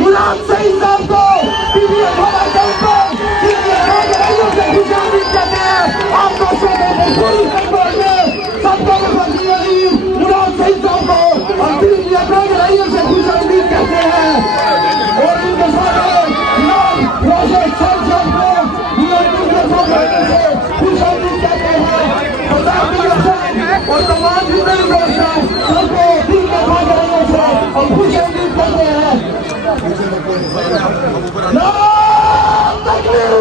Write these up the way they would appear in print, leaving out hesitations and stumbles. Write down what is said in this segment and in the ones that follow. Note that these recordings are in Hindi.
मुराद सईद साहब को पीडीएफ हमारे पर से खुशामदीद कहते हैं। आप दोस्तों को पूरी कंट्रोल में सबको मुराद सईद साहब को और पीडीएफ से खुशामदीद कहते हैं। और इनके साथ रोशन साहब को खुशामदीद कहते हैं। और तमाम जितने भी दोस्त हैं सबको और खुशामदीद करते हैं। नाम तकबीर,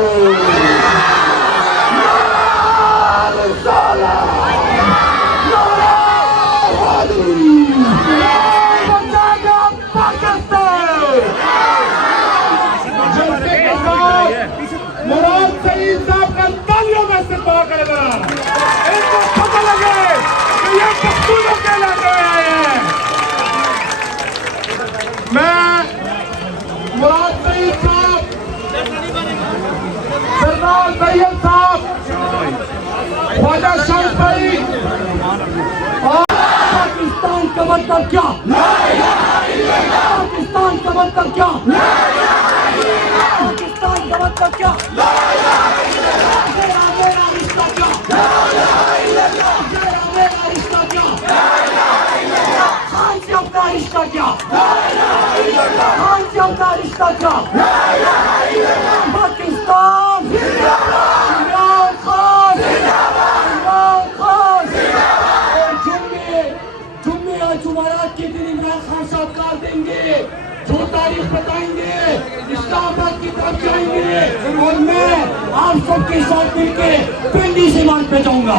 नाम रिसालत, नाम हैदरी, नाम पाकिस्तान। जलसे के साथ मुराद सईद साहब का तालियों में इस्तेमाल करेगा। इनको पता लगे कि ये पख्तूनों के इलाके में आए हैं। मैं मुराद सईद साहब, सरदार सैयद साहब, ख्वाजा शाह भाई और पाकिस्तान का मतलब क्या? पाकिस्तान का मतलब क्या? पाकिस्तान का मतलब क्या? मेरा रिश्ता क्या? मेरा रिश्ता क्या? खान से अपना रिश्ता क्या? खान से अपना रिश्ता क्या? पाकिस्तान इमरान खान, इमरान खान। और जुम्मे और जुमेरात के दिन इमरान खान साहब कार देंगे, जो तारीख बताएंगे, इस्लामाबाद की तरफ जाएंगे और मैं आप सबके साथ मिलके पिंडी से मार्ग पे जाऊंगा।